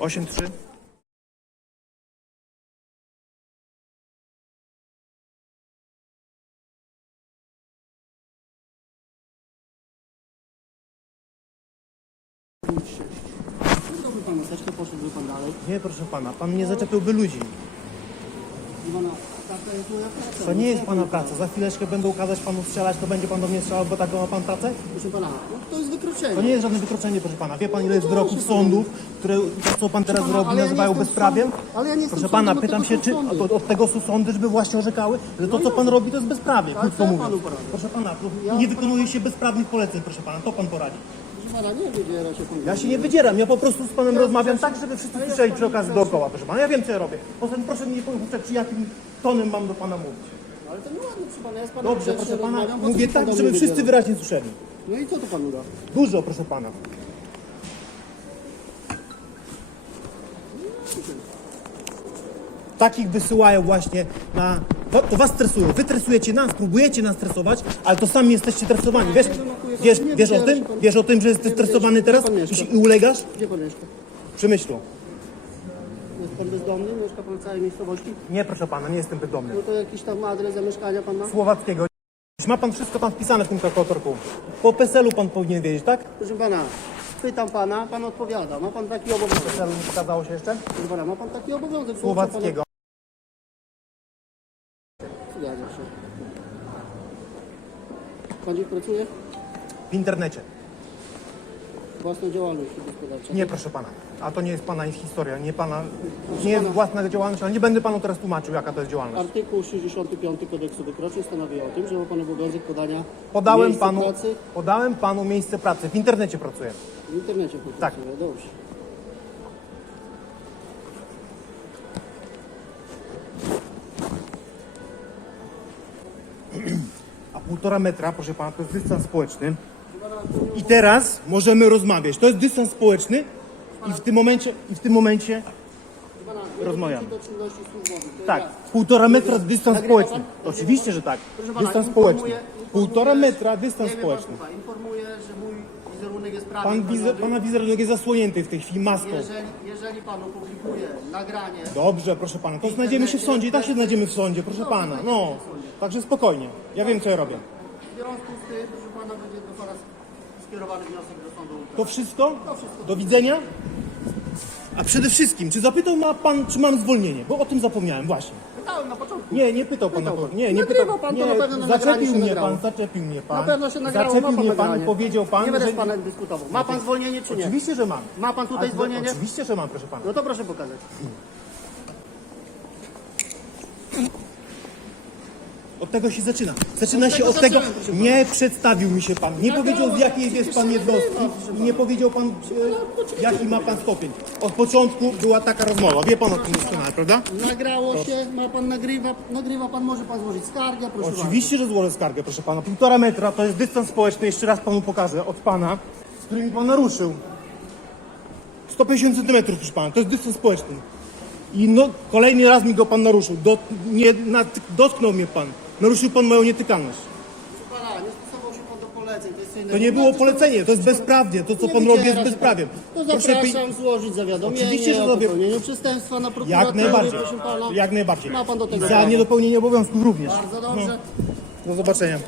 8-3. Dobry pan maseczkę, poszedłby pan dalej. Nie, proszę pana, pan nie zaczepiłby ludzi. I pana, taka jest moja praca. To nie jest pana praca. Za chwileczkę będą kazać panu strzelać, to będzie pan do mnie strzelał, bo tak ma pan pracę? Proszę pana, no to jest wykroczenie. To nie jest żadne wykroczenie, proszę pana. Wie pan, ile jest wyroków sądów, które to, co pan teraz pana, robi, ale ja nie nazywają jestem bezprawiem? sądem. Ale ja nie jestem Proszę pana, sądem, od pytam tego się, są czy sądy. od, od tego są sądy, żeby właśnie orzekały, że to, co pan robi, to jest bezprawie, Ale krótko co ja mówiąc. panu poradzę? Proszę pana, to nie wykonuje się bezprawnych poleceń, proszę pana, to pan poradzi. Ja się nie wydzieram, ja po prostu z panem rozmawiam tak, żeby wszyscy słyszeli przy okazji dookoła, proszę pana. Ja wiem, co ja robię. Poza tym proszę mi nie powiedzieć, czy jakim tonem mam do pana mówić. Ale to nie ładnie, proszę pana, ja z panem Dobrze, proszę pana, mówię tak, żeby wszyscy wyraźnie słyszeli. No i co to panu da? Dużo, proszę pana. Takich wysyłają właśnie na... To, to was stresują. Wy stresujecie nas, próbujecie nas stresować, ale to sami jesteście stresowani. Wiesz, wiesz, wiesz o tym? Wiesz o tym, że jesteś stresowany teraz i, i ulegasz? Gdzie pan mieszka? Przemyślu. Jest pan bezdomny? Mieszka pan w całej miejscowości? Nie, proszę pana, nie jestem bezdomny. No to jakiś tam adres zamieszkania pan ma? Słowackiego. Ma pan wszystko pan wpisane w tym kalkulatorku. Po PESEL-u pan powinien wiedzieć, tak? Proszę pana, pytam pana, pan odpowiada. Ma pan taki obowiązek? PESEL-u nie pokazało się jeszcze? Proszę pana, ma pan taki obowiązek? Słowackiego. Zgadza się. Pan gdzieś pracuje? W internecie. Własną działalność gospodarczą. Nie, proszę pana. A to nie jest pana historia, nie pana. Nie jest własna działalność, ale nie będę panu teraz tłumaczył, jaka to jest działalność. Artykuł 65 kodeksu wykroczeń stanowi o tym, że ma pan obowiązek podania Podałem miejsca panu, pracy podałem panu miejsce pracy. W internecie pracuję. w internecie. Tak. Dobrze. A półtora metra, proszę pana, to jest dystans społeczny. I teraz możemy rozmawiać. To jest dystans społeczny i w tym momencie, i w tym momencie Rozmawiamy. tak, półtora metra dystans społeczny. pan? Oczywiście, pan? że tak. Dystans społeczny. Półtora metra dystans społeczny. Pan, informuję, że mój wizerunek jest Pan prawny. wizer, pana wizerunek jest zasłonięty w tej chwili maską. Jeżeli, jeżeli pan opublikuje nagranie, Dobrze, proszę pana, to znajdziemy się w sądzie i tak się znajdziemy w sądzie, proszę pana. No, także spokojnie. Ja wiem, co ja robię. Proszę pana, będzie do pana skierowany wniosek do sądu. To wszystko? Do widzenia? A przede wszystkim, czy zapytał ma pan, czy mam zwolnienie? Bo o tym zapomniałem, właśnie. Pytałem na początku. Nie, nie pytał pan na Pytał to. pan. Nie, nie Nagrywał pytał. pan, to nie, na pewno na nagraniu zaczepił się mnie nagrało. pan, zaczepił mnie pan. Na pewno się nagrało, ma Zaczepił pan mnie pan nagranie. i powiedział pan, Nie będę że... z panem dyskutował. Ma pan zwolnienie czy nie? Oczywiście, że mam. Ma pan tutaj A, zwolnienie? Oczywiście, że mam, proszę pana. No to proszę pokazać. Od tego się zaczyna. Zaczyna się od tego. Nie przedstawił mi się pan. Nie Nagrałem, powiedział z jakiej jest pan jednostki i nie powiedział pan e, jaki ma pan stopień. Od początku była taka rozmowa. Wie pan o tym doskonale, prawda? Nagrało się, ma pan nagrywa, nagrywa pan, może pan złożyć skargę, proszę Oczywiście, że złożę skargę, proszę pana. Półtora metra to jest dystans społeczny, jeszcze raz panu pokażę, od pana, który mi pan naruszył. 150 centymetrów, proszę pana, to jest dystans społeczny. I no, kolejny raz mi go pan naruszył. Nie, nad, dotknął mnie pan. Naruszył pan moją nietykalność. Proszę pana, nie stosował się pan do poleceń. To, jest co innego. To nie było No, polecenie, to jest bezprawnie. To, co nie pan robi, jest się bezprawiem. pan. To Proszę zapraszam złożyć zawiadomienie Oczywiście, że o zrobię. popełnieniu przestępstwa na prokuraturę. Jak najbardziej. Proszę pana. Jak najbardziej. Ma pan do tego za prawo. niedopełnienie obowiązków również. Bardzo dobrze. Do zobaczenia.